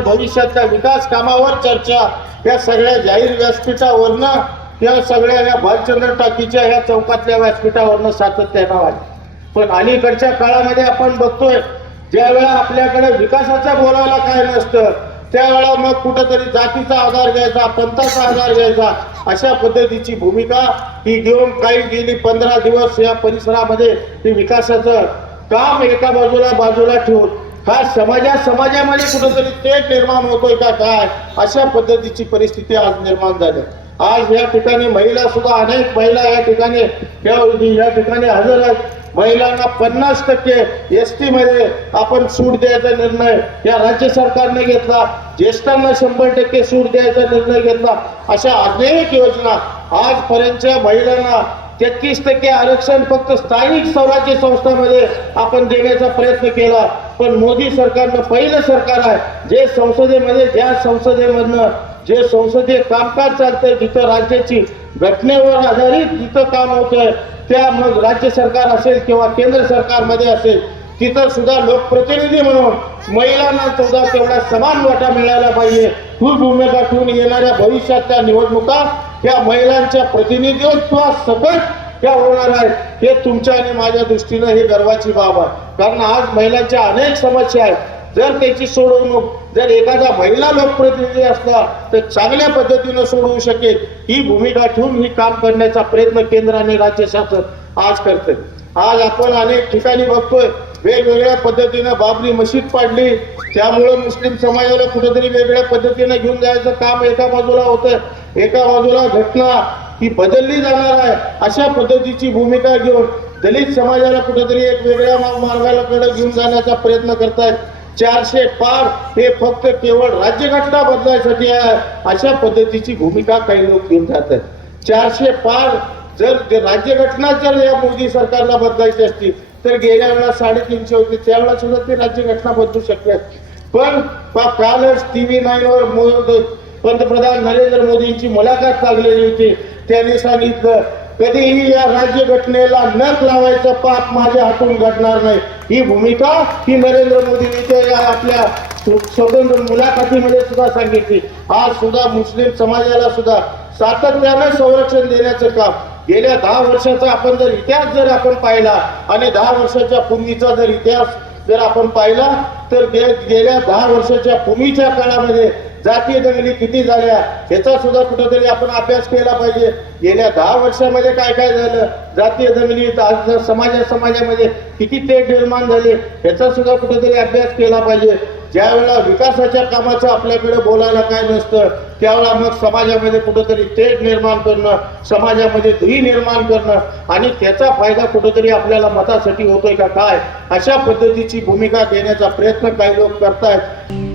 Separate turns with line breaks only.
भविष्यातल्या विकास कामावर चर्चा. या सगळ्या जाहीर व्यासपीठावरनं या सगळ्या या भालचंद्र टाकीच्या ह्या चौकातल्या व्यासपीठावरनं सातत्यानं आली पण अलीकडच्या काळामध्ये आपण बघतोय ज्या वेळा आपल्याकडे विकासाच्या बोलायला काय नसतं त्यावेळा मग कुठंतरी जातीचा आधार घ्यायचा पंथाचा आधार घ्यायचा अशा पद्धतीची भूमिका ही घेऊन काही गेली पंधरा दिवस या परिसरामध्ये विकासाचं काम एका बाजूला बाजूला ठेवून हा समाजा समाजामध्ये कुठंतरी तेट निर्माण होतोय का काय? अशा पद्धतीची परिस्थिती आज निर्माण झाली. आज या ठिकाणी महिला सुद्धा अनेक महिला या ठिकाणी या या ठिकाणी हजर आहेत. महिलांना पन्नास टक्के एस टी मध्ये आपण सूट द्यायचा निर्णय या राज्य सरकारने घेतला. ज्येष्ठांना शंभर टक्के सूट द्यायचा निर्णय घेतला. अशा अनेक योजना आजपर्यंतच्या महिलांना तेहतीस टक्के आरक्षण फक्त स्थानिक स्वराज्य संस्थांमध्ये आपण देण्याचा प्रयत्न केला. पण मोदी सरकारनं पहिलं सरकार आहे. जे संसदेमध्ये ज्या संसदेमधनं जे संसदीय कामकाज चालतंय जिथं राज्याची घटनेवर आधारित जिथं काम होतंय त्या मग राज्य सरकार असेल किंवा केंद्र सरकारमध्ये असेल तिथं सुद्धा लोकप्रतिनिधी म्हणून महिलांना सुद्धा तेवढा समान वाटा मिळायला पाहिजे. ही भूमिका ठेवून येणाऱ्या भविष्यातल्या निवडणुका या महिलांच्या प्रतिनिधित्वासकट त्या होणार आहेत हे तुमच्या आणि माझ्या दृष्टीनं ही गर्वाची बाब आहे. कारण आज महिलांच्या अनेक समस्या आहेत. जर त्याची सोडवणूक जर एखादा महिला लोकप्रतिनिधी असला तर चांगल्या पद्धतीनं सोडवू शकेल. ही भूमिका ठेवून ही काम करण्याचा प्रयत्न केंद्र आणि राज्य शासन आज करते. आज आपण अनेक ठिकाणी बघतोय वेगवेगळ्या पद्धतीनं बाबरी मशीद पाडली. त्यामुळं मुस्लिम समाजाला कुठेतरी वेगळ्या पद्धतीनं घेऊन जायचं काम एका बाजूला होतं. एका बाजूला घटना ही बदलली जाणार आहे. अशा पद्धतीची भूमिका घेऊन दलित समाजाला कुठेतरी एक वेगळ्या मार्गाकडे घेऊन जाण्याचा प्रयत्न करतायत. चारशे पार हे फक्त केवळ राज्यघटना बदलायसाठी आहे. अशा पद्धतीची भूमिका काही लोक घेऊन जात आहेत चारशे पार जर राज्यघटना जर या मोदी सरकारला बदलायची असती तर गेल्या वेळा साडेतीनशे होते. त्यावेळेला सुद्धा ती राज्यघटना बदलू शकते पण पा- कालच टीव्ही नाईन वर पंतप्रधान नरेंद्र मोदींची मुलाखत लागलेली होती. त्यांनी सांगितलं कधीही या राज्यघटनेला नख लावायचं पाप माझ्या हातून घडणार नाही. ही भूमिका ही नरेंद्र मोदींनी या आपल्या स्वतंत्र मुलाखतीमध्ये सुद्धा सांगितली. आज सुद्धा मुस्लिम समाजाला सुद्धा सातत्यानं संरक्षण देण्याचं काम. गेल्या दहा वर्षाचा आपण जर इतिहास जर आपण पाहिला आणि दहा वर्षाच्या पूर्वीचा जर इतिहास जर आपण पाहिला तर गे- गेल्या दहा वर्षाच्या पूर्वीच्या काळामध्ये जातीय दंगली किती झाल्या ह्याचा सुद्धा कुठेतरी आपण अभ्यास केला पाहिजे. गेल्या दहा वर्षामध्ये काय काय झालं जातीय दंगली आज जर समाजा समाजामध्ये किती तेट निर्माण झाले ह्याचा सुद्धा कुठेतरी अभ्यास केला पाहिजे. ज्यावेळेला विकासाच्या कामाचं आपल्याकडे बोलायला काय नसतं त्यावेळेला मग समाजामध्ये कुठंतरी तेट निर्माण करणं समाजामध्ये धुई निर्माण करणं आणि त्याचा फायदा कुठंतरी आपल्याला मतासाठी होतोय का काय अशा पद्धतीची भूमिका घेण्याचा प्रयत्न काही लोक करतायत.